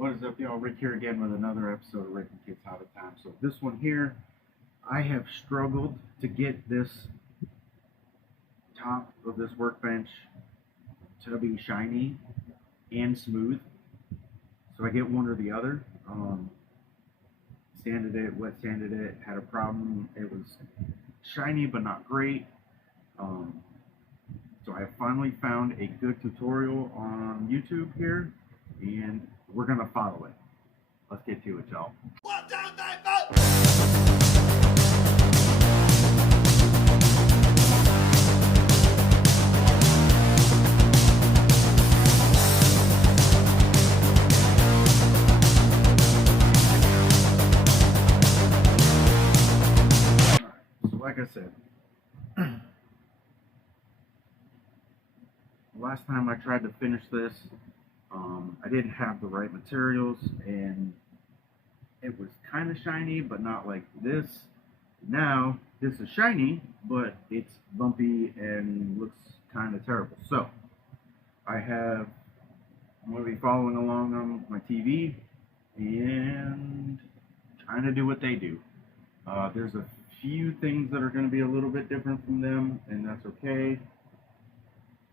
What is up, y'all? Rick here again with another episode of Rick and Kids Hobby Time. So this one here, I have struggled to get this top of this workbench to be shiny and smooth. So I get one or the other. Sanded it, wet sanded it, had a problem. It was shiny but not great. So I finally found a good tutorial on YouTube here, and we're gonna follow it. Let's get to it, y'all. 1, 2, 3, 4. So like I said, last time I tried to finish this, I didn't have the right materials, and it was kind of shiny, but not like this. Now, this is shiny, but it's bumpy and looks kind of terrible. So, I'm going to be following along on my TV and trying to do what they do. There's a few things that are going to be a little bit different from them, and that's okay.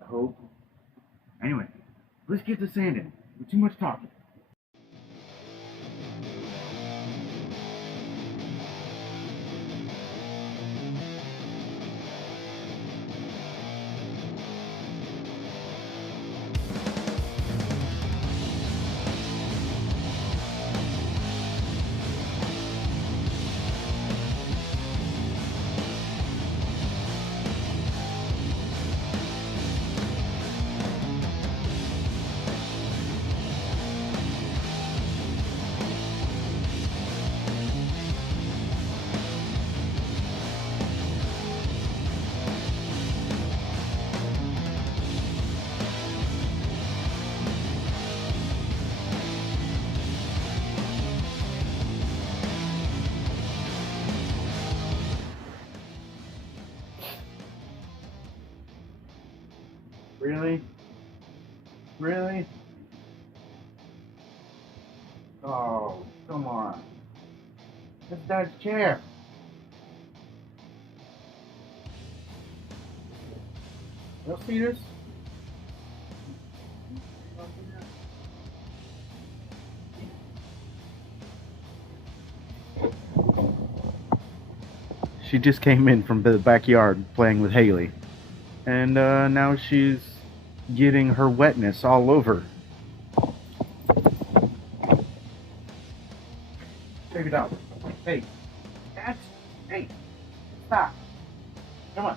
I hope. Anyway, let's get to sanding. Too much talking. Really? Really? Oh, come on. That's Dad's chair. You see this? She just came in from the backyard playing with Haleigh. And now she's getting her wetness all over. Take it out. Hey. Hey. Stop. Come on.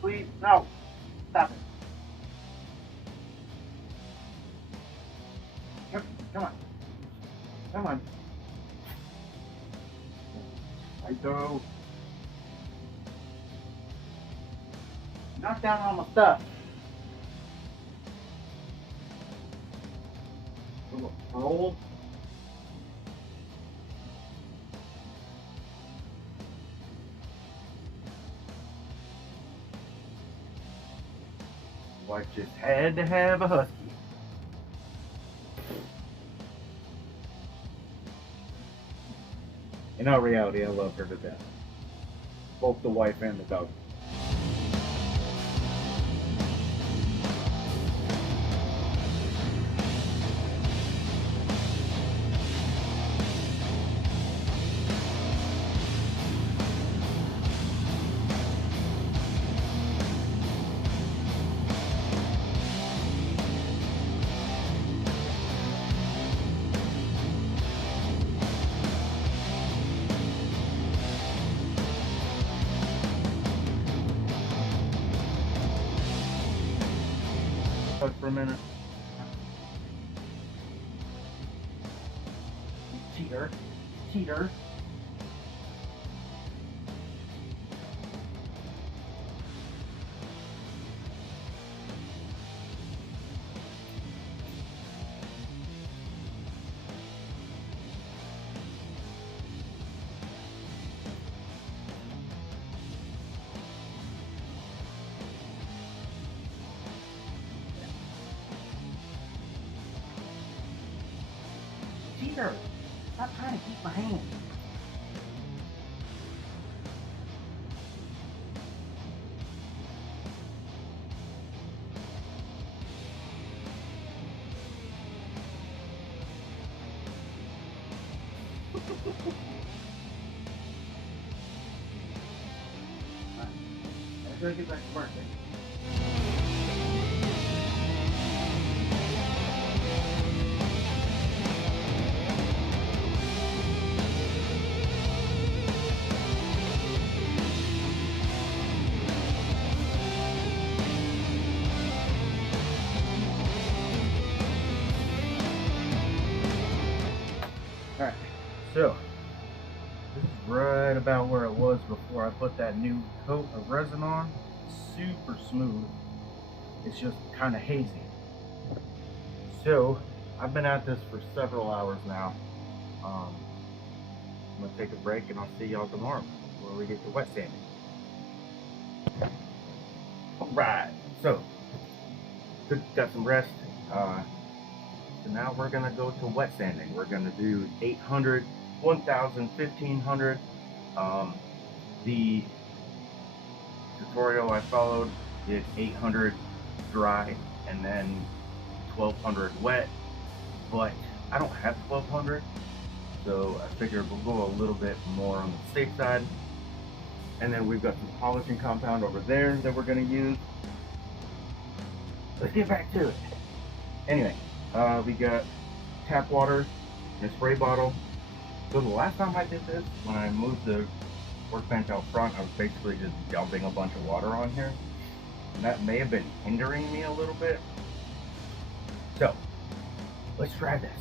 Please. No. Stop it. Come on. Come on. I go. Knock down all my stuff. Roll. Wife just had to have a husky. In all reality, I love her to death. Both the wife and the dog. For a minute. Cheater. Cheater. cheater. Stop trying to keep my hand. I gotta get back to work. Alright, so this is right about where it was before I put that new coat of resin on. Super smooth. It's just kind of hazy. So I've been at this for several hours now. I'm gonna take a break and I'll see y'all tomorrow where we get to wet sanding. Alright, so got some rest. So now we're gonna go to wet sanding. We're gonna do 800, 1000, 1500. The tutorial I followed did 800 dry and then 1200 wet, but I don't have 1200, so I figured we'll go a little bit more on the safe side. And then we've got some polishing compound over there that we're gonna use. Let's get back to it. Anyway, we got tap water in a spray bottle. So the last time I did this, when I moved the workbench out front, I was basically just dumping a bunch of water on here. And that may have been hindering me a little bit. So, let's try this.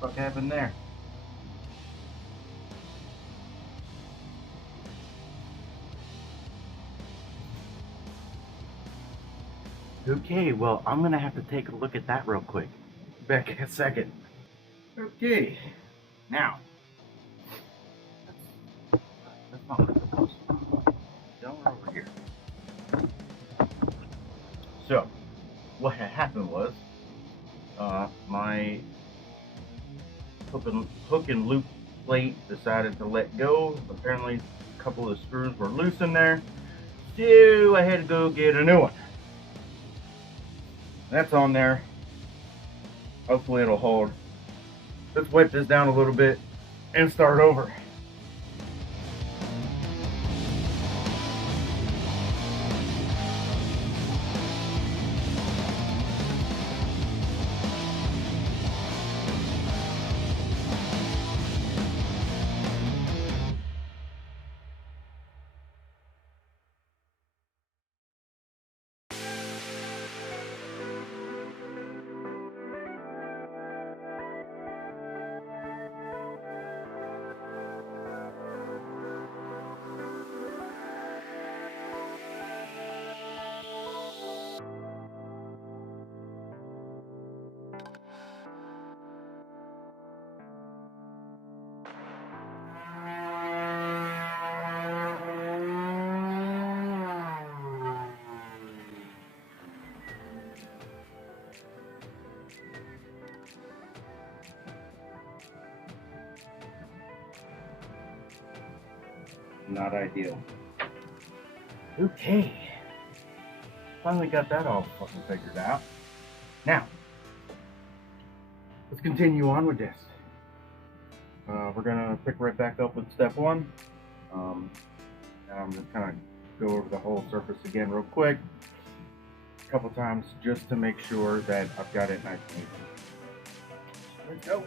What happened there? Okay, well, I'm gonna have to take a look at that real quick. Back in a second. Okay, now let's not look at those. Down over here. So, what had happened was, my hook and loop plate decided to let go. Apparently a couple of screws were loose in there, so I had to go get a new one. That's on there. Hopefully it'll hold. Let's wipe this down a little bit and start over. Not ideal. Okay. Finally got that all fucking figured out. Now, let's continue on with this. We're gonna pick right back up with step one. I'm just kind of go over the whole surface again real quick. A couple times just to make sure that I've got it nice and even. Let's go.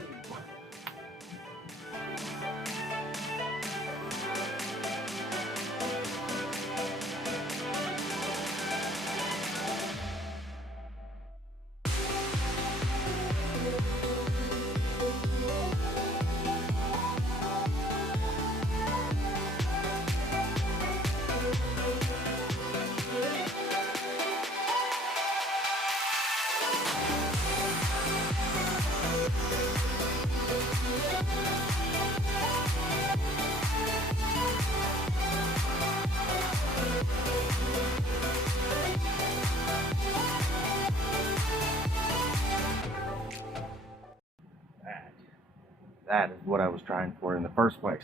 That is what I was trying for in the first place.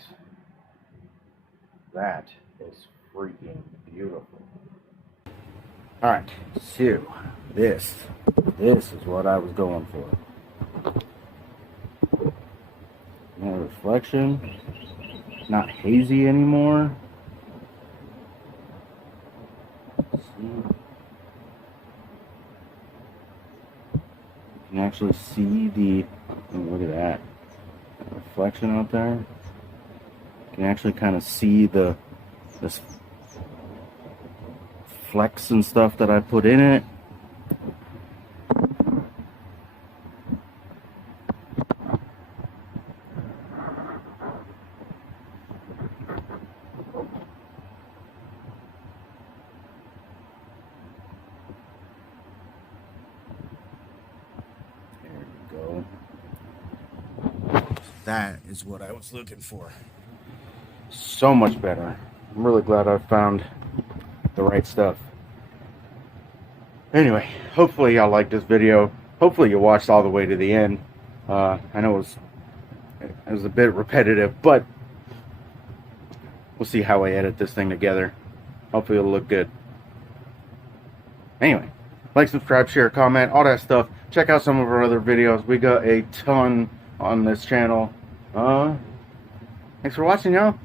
That is freaking beautiful. Alright, so this is what I was going for. No reflection, not hazy anymore. See? You can actually see the, oh, look at that reflection out there. You can actually kind of see this flecks and stuff that I put in it. There we go. That is what I was looking for. So much better. I'm really glad I found the right stuff. Anyway, hopefully y'all liked this video. Hopefully you watched all the way to the end. I know it was a bit repetitive, but we'll see how I edit this thing together. Hopefully it'll look good. Anyway, like, subscribe, share, comment, all that stuff. Check out some of our other videos. We got a ton on this channel. Thanks for watching, y'all.